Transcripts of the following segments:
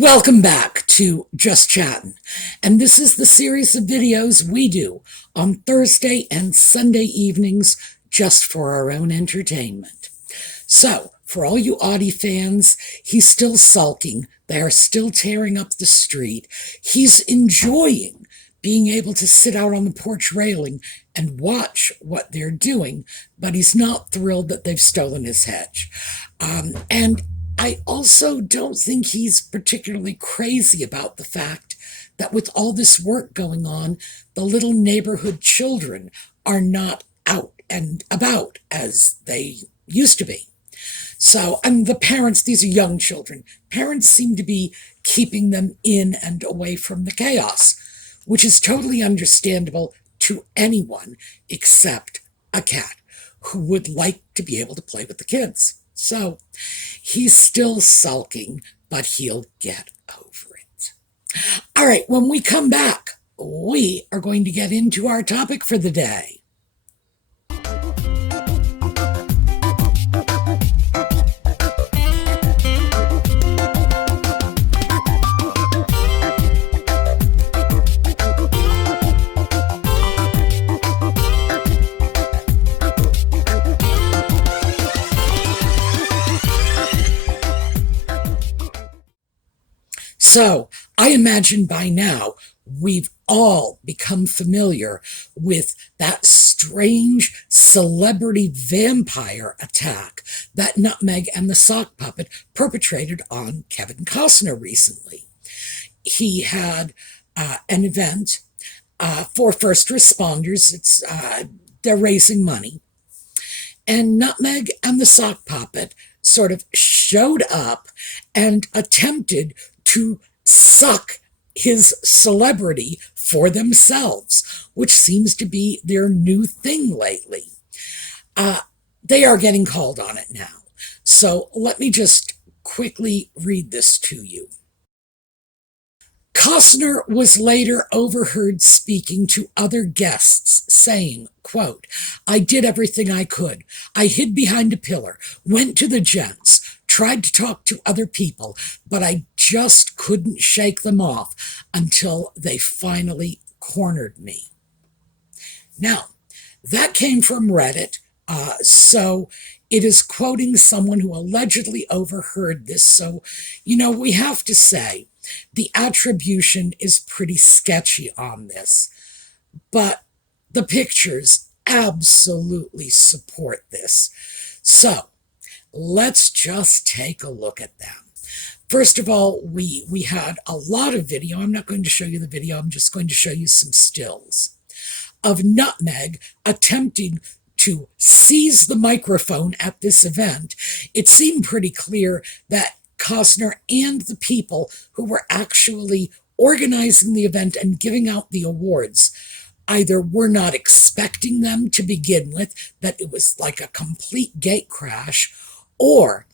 Welcome back to Just Chattin', and this is the series of videos we do on Thursday and Sunday evenings just for our own entertainment. So, for all you Audie fans, he's still sulking. They are still tearing up the street. He's enjoying being able to sit out on the porch railing and watch what they're doing, but he's not thrilled that they've stolen his hedge. And I also don't think he's particularly crazy about the fact that with all this work going on, the little neighborhood children are not out and about as they used to be. So, and the parents, these are young children, parents seem to be keeping them in and away from the chaos, which is totally understandable to anyone except a cat who would like to be able to play with the kids. So he's still sulking, but he'll get over it. All right, when we come back, we are going to get into our topic for the day. So, I imagine by now we've all become familiar with that strange celebrity vampire attack that Nutmeg and the sock puppet perpetrated on Kevin Costner recently. He had an event for first responders. They're raising money. And Nutmeg and the sock puppet sort of showed up and attempted to suck his celebrity for themselves, which seems to be their new thing lately. They are getting called on it now. So let me just quickly read this to you. Costner was later overheard speaking to other guests saying, quote, "I did everything I could. I hid behind a pillar, went to the gents, tried to talk to other people, but I just couldn't shake them off until they finally cornered me." Now, that came from Reddit, so it is quoting someone who allegedly overheard this. So, we have to say the attribution is pretty sketchy on this, but the pictures absolutely support this. So, let's just take a look at them. First of all, we had a lot of video. I'm not going to show you the video. I'm just going to show you some stills of Nutmeg attempting to seize the microphone at this event. It seemed pretty clear that Costner and the people who were actually organizing the event and giving out the awards either were not expecting them to begin with, that it was like a complete gate crash, or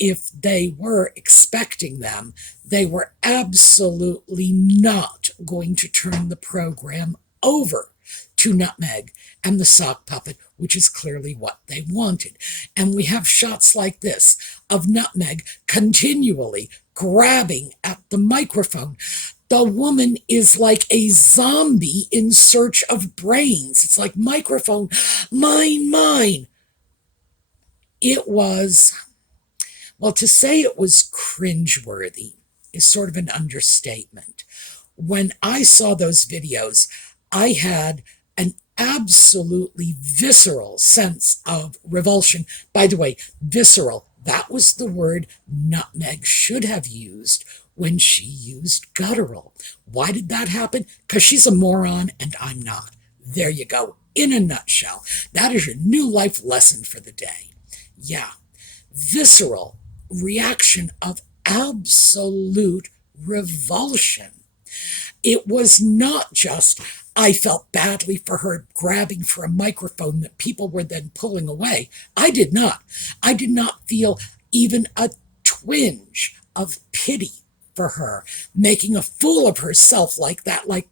if they were expecting them, they were absolutely not going to turn the program over to Nutmeg and the sock puppet, which is clearly what they wanted. And we have shots like this of Nutmeg continually grabbing at the microphone. The woman is like a zombie in search of brains. It's like, microphone, mine, mine. It was, well, to say it was cringeworthy is sort of an understatement. When I saw those videos, I had an absolutely visceral sense of revulsion. By the way, visceral, that was the word Nutmeg should have used when she used guttural. Why did that happen? Because she's a moron and I'm not. There you go. In a nutshell. That is your new life lesson for the day. Yeah. Visceral reaction of absolute revulsion. It was not just, I felt badly for her grabbing for a microphone that people were then pulling away. I did not. I did not feel even a twinge of pity for her, making a fool of herself like that, like,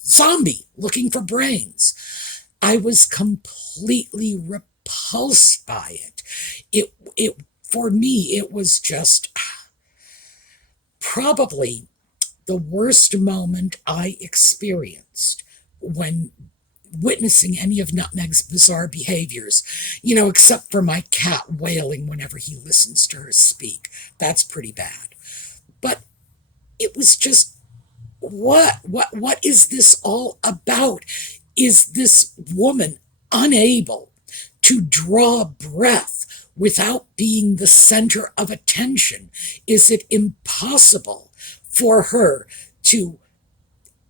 zombie looking for brains. I was completely repulsed by it. For me, it was just probably the worst moment I experienced when witnessing any of Nutmeg's bizarre behaviors, except for my cat wailing whenever he listens to her speak. That's pretty bad. But it was just, what is this all about? Is this woman unable to draw breath without being the center of attention? Is it impossible for her to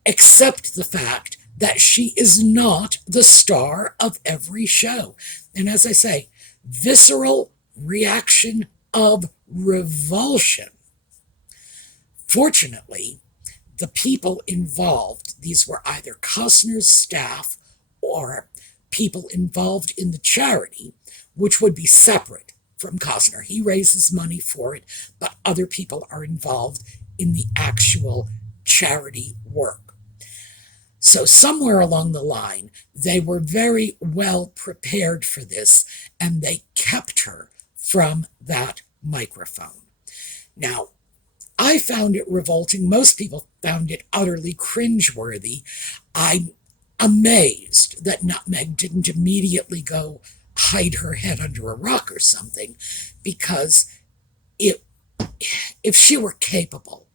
accept the fact that she is not the star of every show? And as I say, visceral reaction of revulsion. Fortunately, the people involved, these were either Costner's staff or people involved in the charity, which would be separate from Costner. He raises money for it, but other people are involved in the actual charity work. So somewhere along the line, they were very well prepared for this, and they kept her from that microphone. Now, I found it revolting. Most people found it utterly cringeworthy. I'm amazed that Nutmeg didn't immediately go hide her head under a rock or something, because if she were capable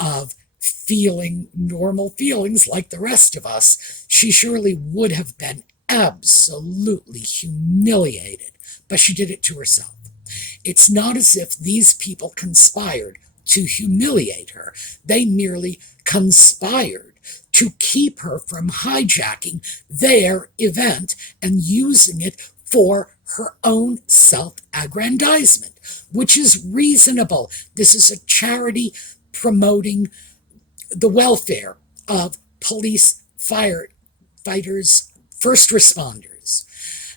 of feeling normal feelings like the rest of us, she surely would have been absolutely humiliated. But she did it to herself. It's not as if these people conspired to humiliate her. They merely conspired to keep her from hijacking their event and using it for her own self-aggrandizement, which is reasonable. This is a charity promoting the welfare of police, firefighters, first responders.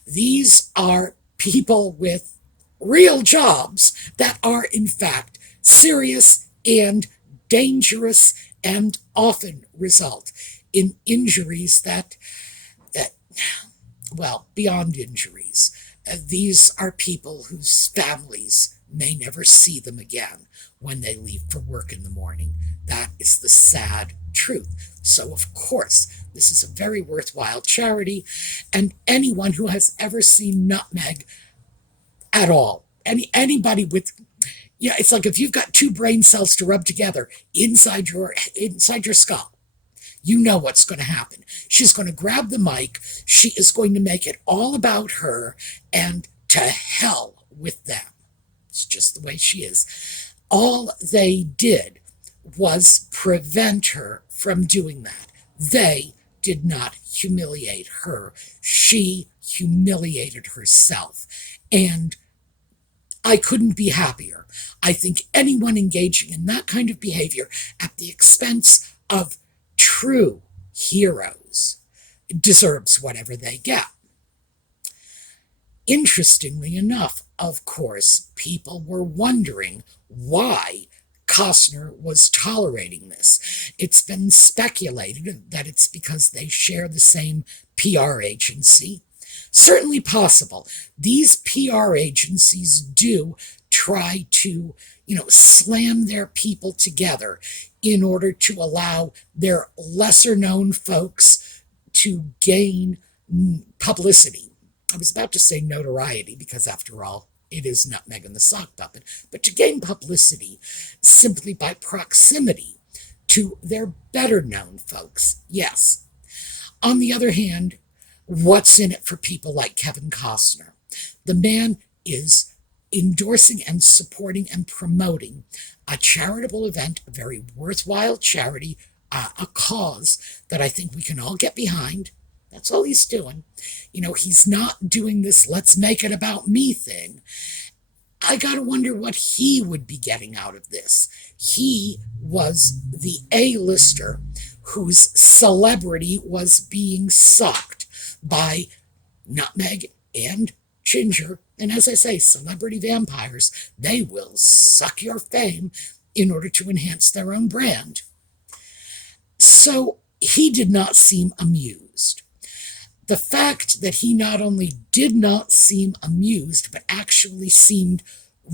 These are people with real jobs that are, in fact, serious and dangerous and often result in injuries that beyond injuries. These are people whose families may never see them again when they leave for work in the morning. That is the sad truth. So, of course, this is a very worthwhile charity, and anyone who has ever seen Nutmeg at all, anybody with, it's like if you've got two brain cells to rub together inside your skull, you know what's going to happen. She's going to grab the mic. She is going to make it all about her, and to hell with them. It's just the way she is. All they did was prevent her from doing that. They did not humiliate her. She humiliated herself. And I couldn't be happier. I think anyone engaging in that kind of behavior at the expense of true heroes deserves whatever they get. Interestingly enough, of course, people were wondering why Costner was tolerating this. It's been speculated that it's because they share the same PR agency. Certainly possible. These PR agencies do try to, slam their people together in order to allow their lesser-known folks to gain publicity. I was about to say notoriety, because after all, it is Nutmeg and the Sock Puppet, but to gain publicity simply by proximity to their better-known folks, yes. On the other hand, what's in it for people like Kevin Costner? The man is endorsing and supporting and promoting a charitable event, a very worthwhile charity, a cause that I think we can all get behind. That's all he's doing. He's not doing this let's make it about me thing. I gotta wonder what he would be getting out of this. He was the A-lister whose celebrity was being sucked by Nutmeg and Ginger. And as I say, celebrity vampires, they will suck your fame in order to enhance their own brand. So he did not seem amused. The fact that he not only did not seem amused, but actually seemed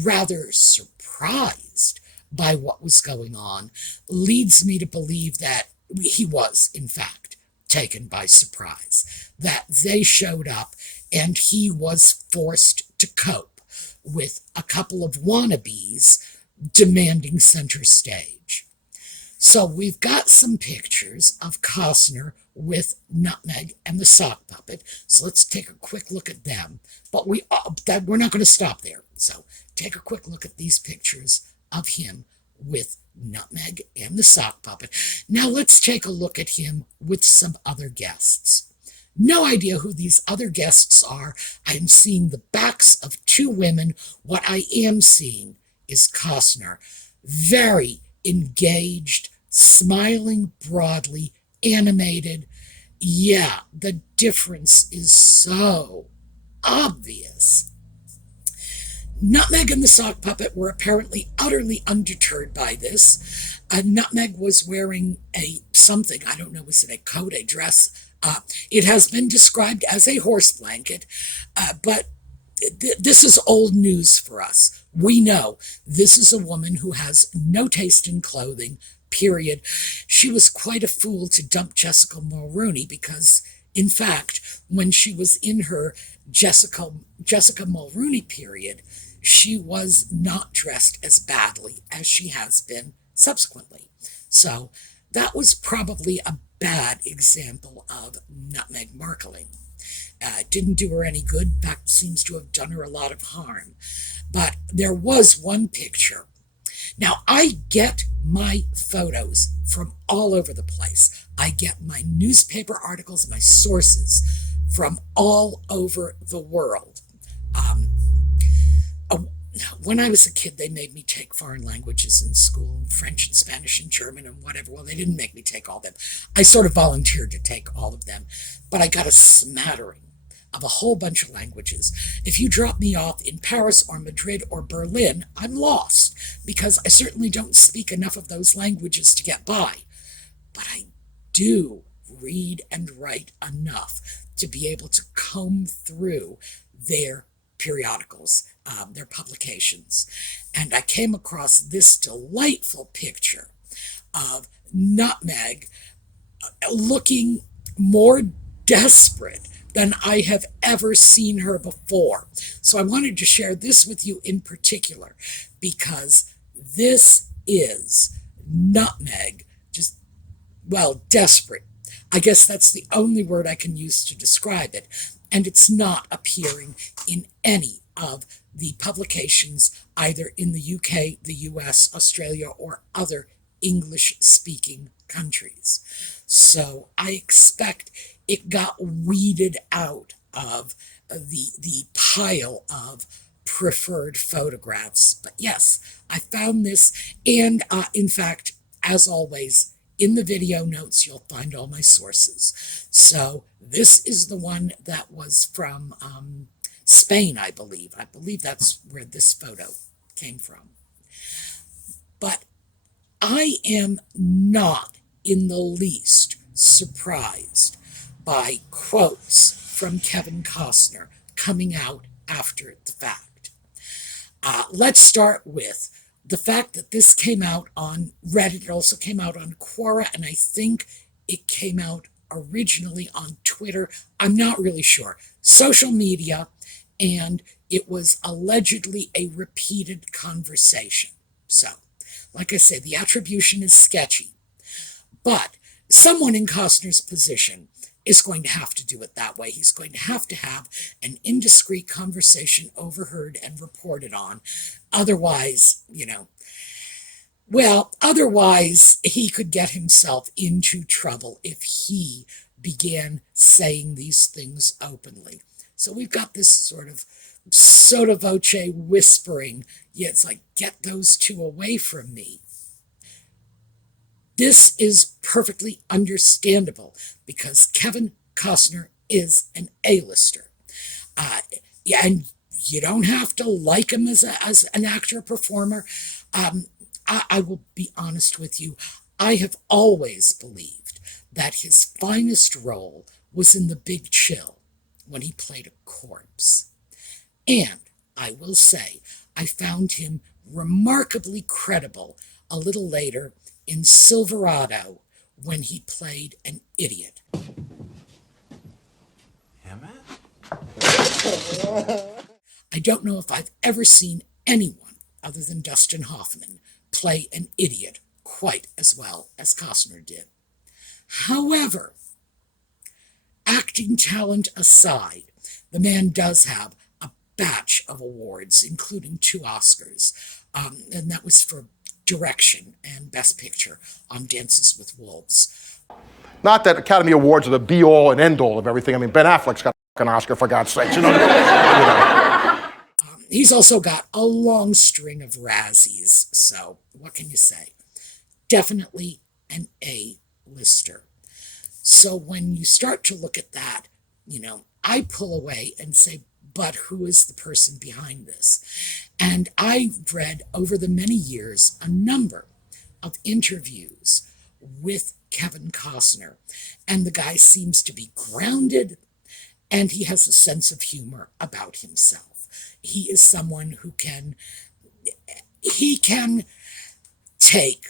rather surprised by what was going on leads me to believe that he was, in fact, taken by surprise, that they showed up and he was forced to cope with a couple of wannabes demanding center stage. So we've got some pictures of Costner with Nutmeg and the sock puppet. So let's take a quick look at them. But we're not going to stop there. So take a quick look at these pictures of him with Nutmeg and the sock puppet. Now let's take a look at him with some other guests. No idea who these other guests are. I'm seeing the backs of two women. What I am seeing is Costner, very engaged, smiling broadly, animated. Yeah, the difference is so obvious. Nutmeg and the sock puppet were apparently utterly undeterred by this. Nutmeg was wearing something, I don't know, was it a coat, a dress? It has been described as a horse blanket, but this is old news for us. We know this is a woman who has no taste in clothing, period. She was quite a fool to dump Jessica Mulrooney because, in fact, when she was in her Jessica Mulrooney period, she was not dressed as badly as she has been subsequently. So that was probably a bad example of Nutmeg marketing. Didn't do her any good. In fact, seems to have done her a lot of harm. But there was one picture. Now, I get my photos from all over the place. I get my newspaper articles, my sources from all over the world. When I was a kid, they made me take foreign languages in school, French and Spanish and German and whatever. Well, they didn't make me take all of them. I sort of volunteered to take all of them, but I got a smattering of a whole bunch of languages. If you drop me off in Paris or Madrid or Berlin, I'm lost because I certainly don't speak enough of those languages to get by. But I do read and write enough to be able to comb through their periodicals, their publications. And I came across this delightful picture of Nutmeg looking more desperate than I have ever seen her before. So I wanted to share this with you in particular because this is Nutmeg, just, well, desperate. I guess that's the only word I can use to describe it. And it's not appearing in any of the publications, either in the UK, the US, Australia, or other English-speaking countries. So I expect it got weeded out of the pile of preferred photographs. But yes, I found this, and in fact, as always, in the video notes, you'll find all my sources. So this is the one that was from Spain, I believe. I believe that's where this photo came from. But I am not in the least surprised by quotes from Kevin Costner coming out after the fact. Let's start with the fact that this came out on Reddit. It also came out on Quora, and I think it came out originally on Twitter. I'm not really sure. Social media, and it was allegedly a repeated conversation. So, like I said, the attribution is sketchy. But someone in Costner's position is going to have to do it that way. He's going to have an indiscreet conversation overheard and reported on. Otherwise, otherwise he could get himself into trouble if he began saying these things openly. So we've got this sort of sotto voce whispering. Yeah, it's like, get those two away from me. This is perfectly understandable because Kevin Costner is an A-lister. And you don't have to like him as an actor, performer. I will be honest with you. I have always believed that his finest role was in The Big Chill when he played a corpse. And I will say, I found him remarkably credible a little later in Silverado when he played an idiot. Yeah, man. I don't know if I've ever seen anyone other than Dustin Hoffman play an idiot quite as well as Costner did. However, acting talent aside, the man does have a batch of awards, including 2 Oscars, and that was for direction and Best Picture on Dances with Wolves. Not that Academy Awards are the be-all and end-all of everything. I mean, Ben Affleck's got an Oscar, for God's sakes. He's also got a long string of Razzies, so what can you say? Definitely an A-lister. So when you start to look at that, I pull away and say, but who is the person behind this? And I've read over the many years a number of interviews with Kevin Costner, and the guy seems to be grounded, and he has a sense of humor about himself. He is someone who can take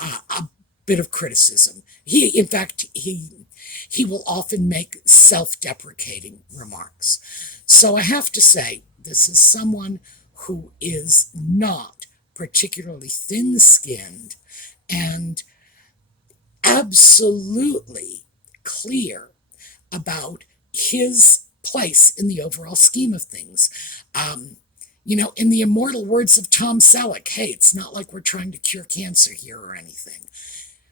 a bit of criticism. In fact, he will often make self-deprecating remarks. So I have to say, this is someone who is not particularly thin-skinned and absolutely clear about his place in the overall scheme of things. In the immortal words of Tom Selleck, hey, it's not like we're trying to cure cancer here or anything.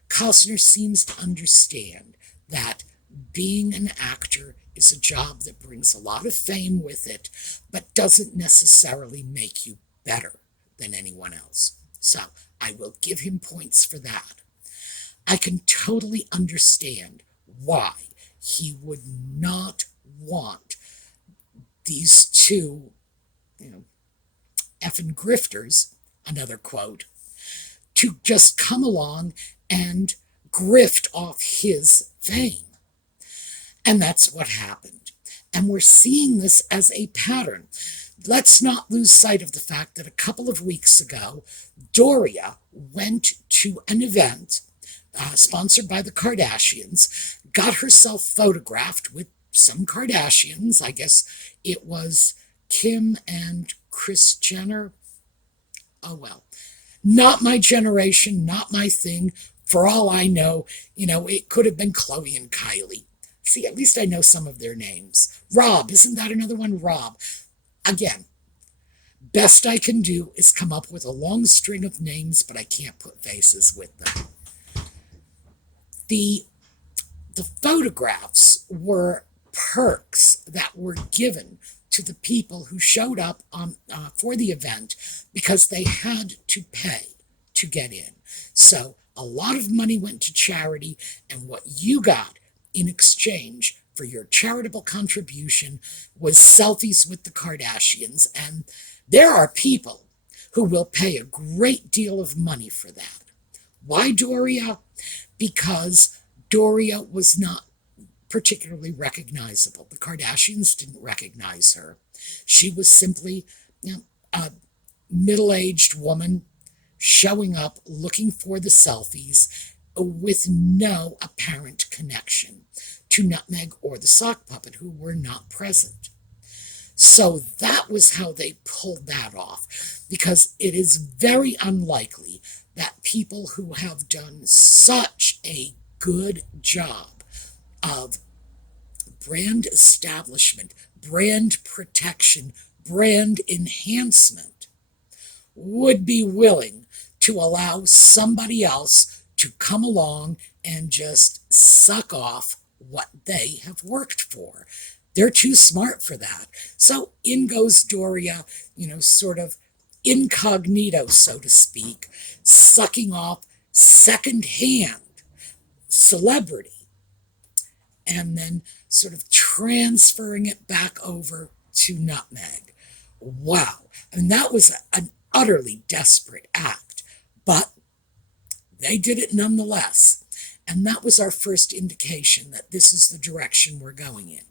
Costner seems to understand that being an actor is a job that brings a lot of fame with it, but doesn't necessarily make you better than anyone else. So I will give him points for that. I can totally understand why he would not want these 2, effing grifters, another quote, to just come along and grift off his fame. And that's what happened. And we're seeing this as a pattern. Let's not lose sight of the fact that a couple of weeks ago, Doria went to an event sponsored by the Kardashians, got herself photographed with some Kardashians. I guess it was Kim and Kris Jenner. Oh, well. Not my generation, not my thing. For all I know, it could have been Khloe and Kylie. See, at least I know some of their names. Rob, isn't that another one? Rob. Again, best I can do is come up with a long string of names, but I can't put faces with them. The photographs were perks that were given to the people who showed up for the event because they had to pay to get in. So a lot of money went to charity, and what you got in exchange for your charitable contribution was selfies with the Kardashians. And there are people who will pay a great deal of money for that. Why Doria? Because Doria was not particularly recognizable. The Kardashians didn't recognize her. She was simply a middle-aged woman showing up looking for the selfies with no apparent connection to Nutmeg or the sock puppet, who were not present. So that was how they pulled that off, because it is very unlikely that people who have done such a good job of brand establishment, brand protection, brand enhancement would be willing to allow somebody else to come along and just suck off what they have worked for. They're too smart for that. So in goes Doria, sort of incognito, so to speak, sucking off secondhand celebrity and then sort of transferring it back over to Nutmeg. Wow. And that was an utterly desperate act, but they did it nonetheless. And that was our first indication that this is the direction we're going in,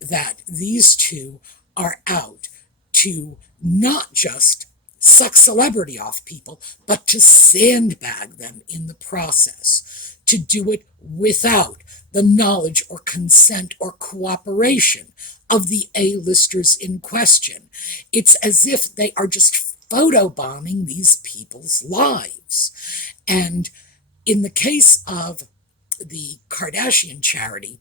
that these two are out to not just suck celebrity off people, but to sandbag them in the process, to do it without the knowledge or consent or cooperation of the A-listers in question. It's as if they are just photobombing these people's lives. And in the case of the Kardashian charity,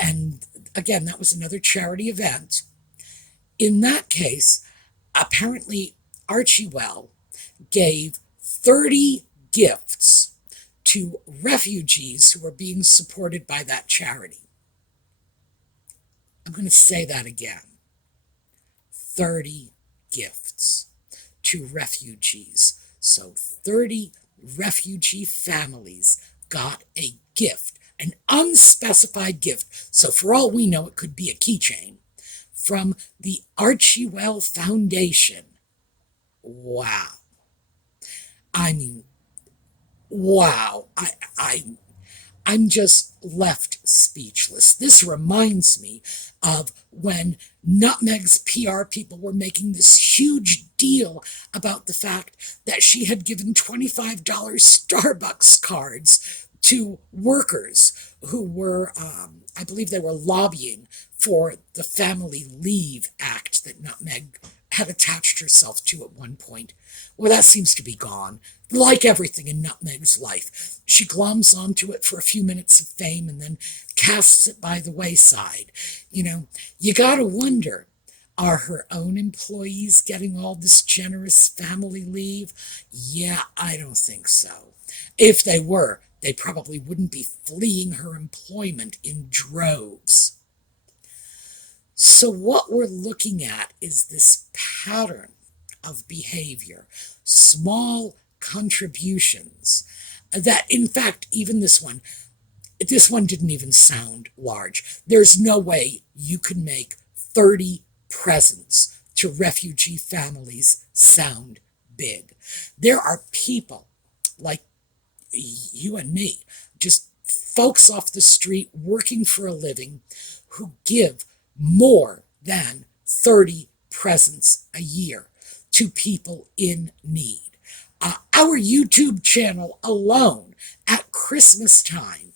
and again, that was another charity event, in that case, apparently Archie Well gave 30 gifts to refugees who were being supported by that charity. I'm going to say that again. 30 gifts to refugees. So 30 refugee families got a gift, an unspecified gift. So for all we know, it could be a keychain from the Archie Well Foundation. Wow. I mean, wow. I'm just left speechless. This reminds me of when Nutmeg's PR people were making this huge deal about the fact that she had given $25 Starbucks cards to workers who were, I believe they were lobbying for the Family Leave Act that Nutmeg had attached herself to at one point. Well, that seems to be gone. Like everything in Nutmeg's life, she gloms onto it for a few minutes of fame and then casts it by the wayside. You know, you gotta wonder, are her own employees getting all this generous family leave? Yeah, I don't think so. If they were, they probably wouldn't be fleeing her employment in droves. So what we're looking at is this pattern of behavior, small contributions that, in fact, even this one didn't even sound large. There's no way you can make 30 presents to refugee families sound big. There are people like you and me, just folks off the street working for a living, who give more than 30 presents a year to people in need. Our YouTube channel alone at Christmas time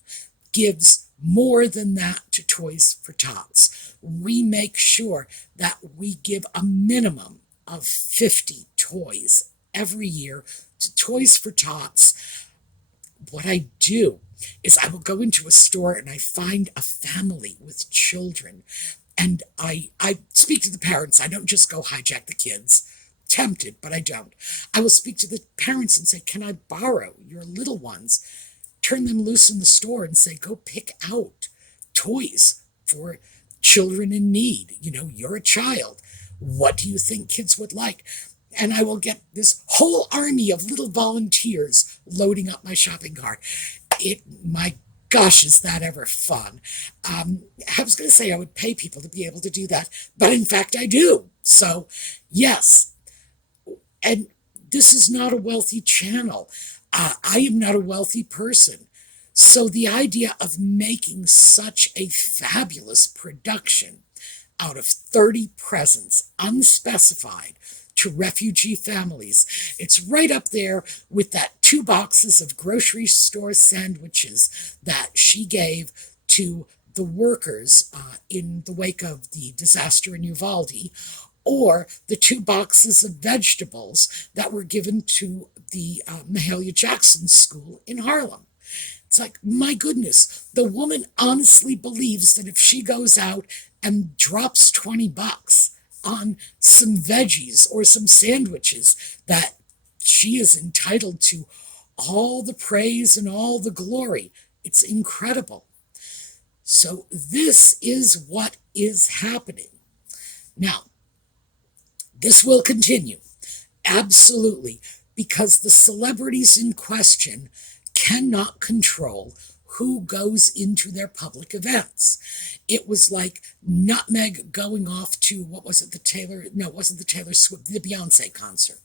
gives more than that to Toys for Tots. We make sure that we give a minimum of 50 toys every year to Toys for Tots. What I do is I will go into a store and I find a family with children, and I speak to the parents. I don't just go hijack the kids. Tempted, but I don't. I will speak to the parents and say, can I borrow your little ones? Turn them loose in the store and say, go pick out toys for children in need. You know, you're a child. What do you think kids would like? And I will get this whole army of little volunteers loading up my shopping cart. My gosh, is that ever fun? I was going to say I would pay people to be able to do that, but in fact I do. So yes, and this is not a wealthy channel. I am not a wealthy person. So the idea of making such a fabulous production out of 30 presents, unspecified, to refugee families, it's right up there with that 2 boxes of grocery store sandwiches that she gave to the workers in the wake of the disaster in Uvalde, or the 2 boxes of vegetables that were given to the Mahalia Jackson School in Harlem. It's like, my goodness, the woman honestly believes that if she goes out and drops $20 on some veggies or some sandwiches, that she is entitled to all the praise and all the glory. It's incredible. So this is what is happening. Now, this will continue, absolutely, because the celebrities in question cannot control who goes into their public events. It was like Nutmeg going off to, what was it, it wasn't the Taylor Swift, the Beyonce concert.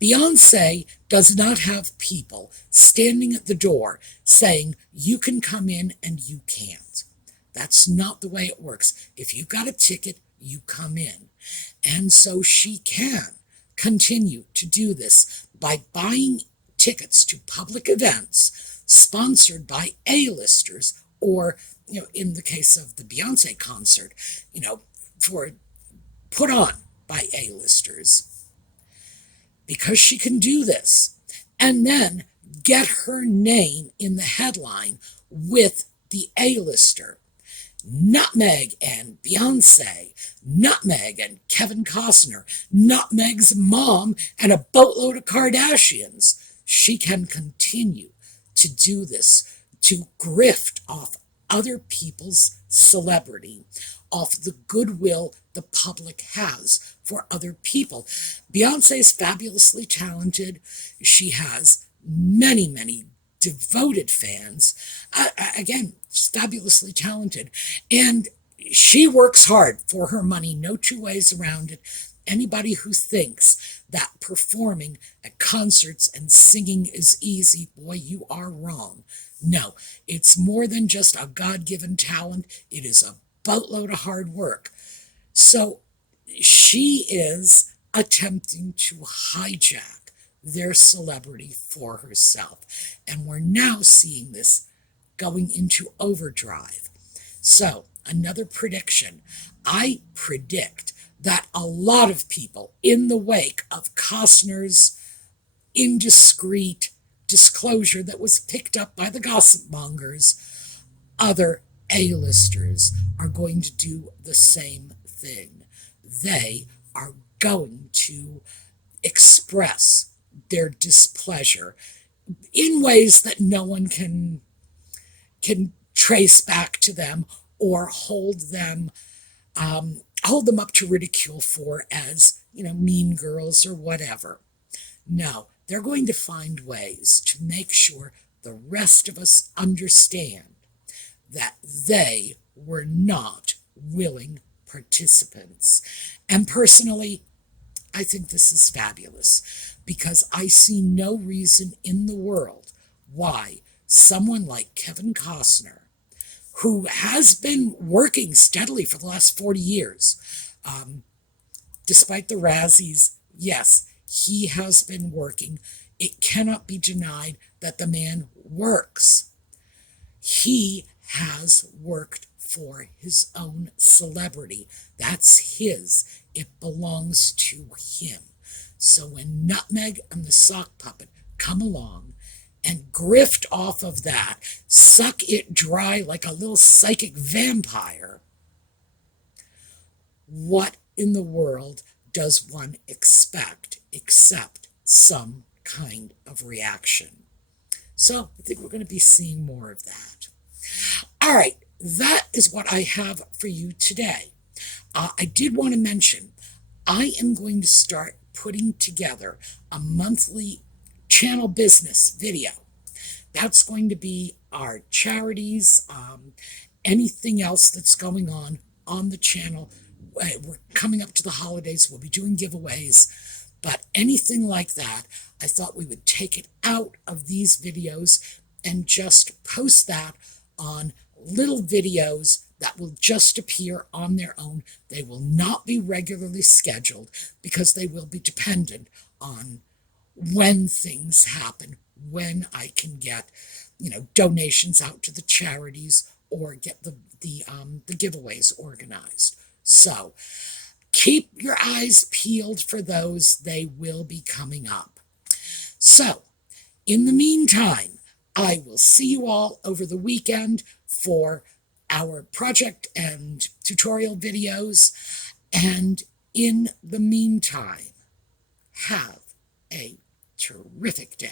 Beyonce does not have people standing at the door saying, you can come in and you can't. That's not the way it works. If you've got a ticket, you come in. And so she can continue to do this by buying tickets to public events sponsored by A-listers, or, in the case of the Beyonce concert, for put on by A-listers, because she can do this and then get her name in the headline with the A-lister. Nutmeg and Beyonce, Nutmeg and Kevin Costner, Nutmeg's mom, and a boatload of Kardashians. She can continue to do this, to grift off other people's celebrity, off the goodwill the public has for other people. Beyonce is fabulously talented. She has many, many devoted fans. Again, she's fabulously talented. And she works hard for her money, no two ways around it. Anybody who thinks that performing at concerts and singing is easy, boy, you are wrong. No, it's more than just a God-given talent. It is a boatload of hard work. So she is attempting to hijack their celebrity for herself. And we're now seeing this going into overdrive. So, another prediction. I predict that a lot of people in the wake of Costner's indiscreet disclosure that was picked up by the gossip mongers, other A-listers are going to do the same thing. They are going to express their displeasure in ways that no one can trace back to them or hold them up to ridicule for as, mean girls or whatever. No, they're going to find ways to make sure the rest of us understand that they were not willing participants. And personally, I think this is fabulous, because I see no reason in the world why someone like Kevin Costner, who has been working steadily for the last 40 years, despite the Razzies, yes, he has been working. It cannot be denied that the man works. He has worked for his own celebrity. That's his. It belongs to him. So when Nutmeg and the sock puppet come along and grift off of that, suck it dry like a little psychic vampire, what in the world does one expect except some kind of reaction? So I think we're going to be seeing more of that. All right, that is what I have for you today. I did want to mention, I am going to start putting together a monthly channel business video. That's going to be our charities, anything else that's going on the channel. We're coming up to the holidays. We'll be doing giveaways. But anything like that, I thought we would take it out of these videos and just post that on little videos that will just appear on their own. They will not be regularly scheduled because they will be dependent on when things happen, when I can get, donations out to the charities or get the giveaways organized. So keep your eyes peeled for those. They will be coming up. So in the meantime, I will see you all over the weekend for our project and tutorial videos. And in the meantime, have a terrific day.